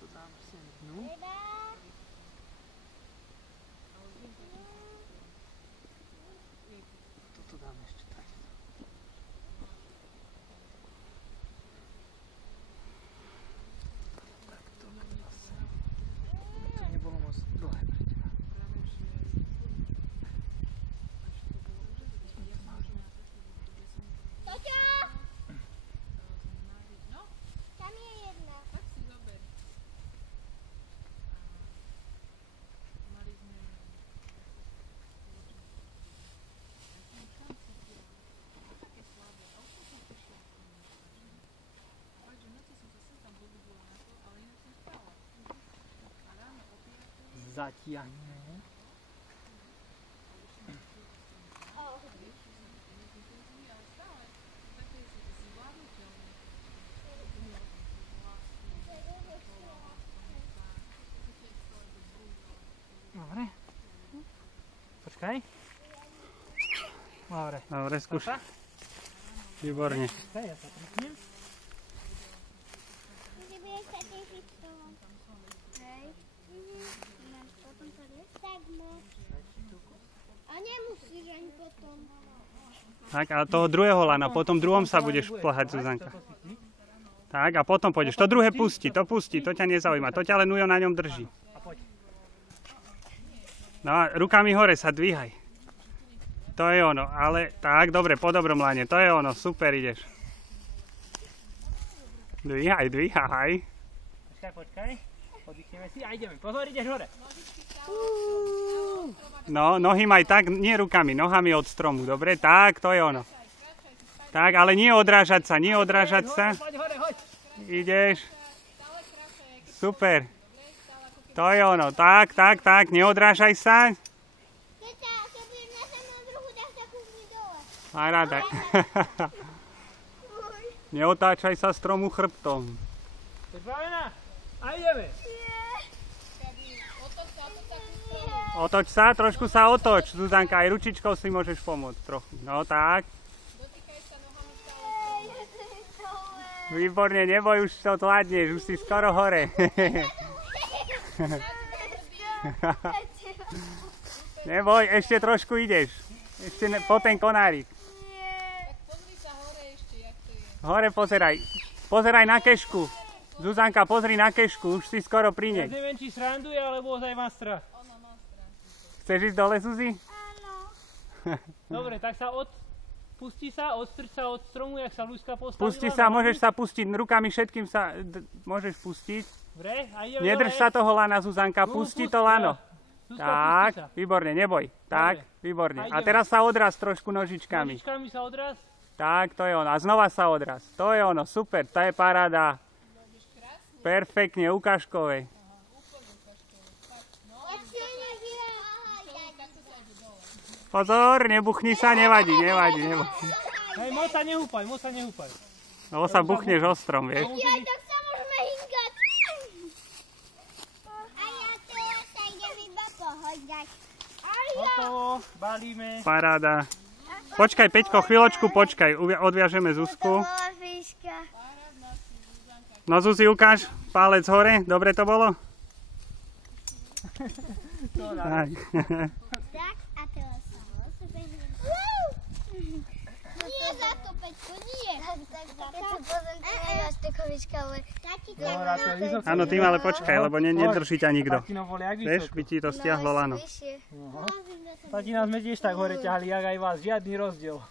To dám sem dnu. Toto dám ešte takto. Takto zase. To nebolo moc dlhé pre teba. Zatiahne. Dobre. Počkaj. Dobre. Dobre, skúš. Výborne. Okay, ja sa pripnem. A nemusíš ani potom. Tak, a toho druhého lana, potom druhom sa budeš plhať, Zuzanka. Tak, a potom pôjdeš. To druhé pustí, to ťa nezaujíma. To ťa len Ujo na ňom drží. No a rukami hore sa dvíhaj. To je ono, ale tak, dobre, po dobrom lane, to je ono, super ideš. Dvíhaj. Počkaj. Oddychneme si a ideme. Pozor, ideš hore. No, nohy maj tak, nie rukami, nohami od stromu, dobre? Tak, to je ono. Tak, ale nie odrážať sa. Ideš. Super. To je ono, tak, neodrážaj sa. Paráda. Neotáčaj sa stromu chrbtom. Pripravená? A ideme. Otoč sa, trošku sa otoč, Zuzanka, aj ručičkou si môžeš pomôcť trochu. No tak. Výborne, neboj, už to zvládneš, už si skoro hore. Neboj, ešte trošku ideš. Ešte po ten konárik. Pozri sa hore ešte, jak to je. Hore pozeraj. Pozeraj na kešku. Zuzanka, pozri na kešku, už si skoro pri nej. Ja neviem, či sranduje, alebo ozaj má strach. Chceš ísť dole, Zuzi? Áno. Dobre, tak sa pusti sa, odstrč sa od stromu, jak sa ľudská postavila. Pusti sa, môžeš sa pustiť, rukami všetkým sa môžeš pustiť. Dobre, a ideme Nedrž dole. sa toho lana, Zuzanka, pusti to lano. Zuzka, Tak, pusti sa. výborne, neboj. Tak, výborne. A teraz sa odraz trošku nožičkami. Nožičkami sa odraz. Tak, to je ono. A znova sa odraz. To je ono, super, to je paráda. Perfektne, ukážkové. Pozor, nebuchni sa, nevadí. Hej, moc sa nehúpaj. No sa buchneš o strom, vieš. Ja, tak sa môžeme hingať. A ja teraz sa idem iba pohodať. Hotovo, balíme. Paráda. Počkaj, Peťko, chvíľočku počkaj, odviažeme Zuzku. No Zuzi, ukáž, pálec hore, dobre to bolo? Tak. A teraz sa nie za to, Peťko, nie. Áno, tým ale počkaj, lebo nedrží ťa nikto. Vieš, by ti to stiahlo lano. Tatina sme tiež tak hore ťahali, jak aj vás, žiadny rozdiel.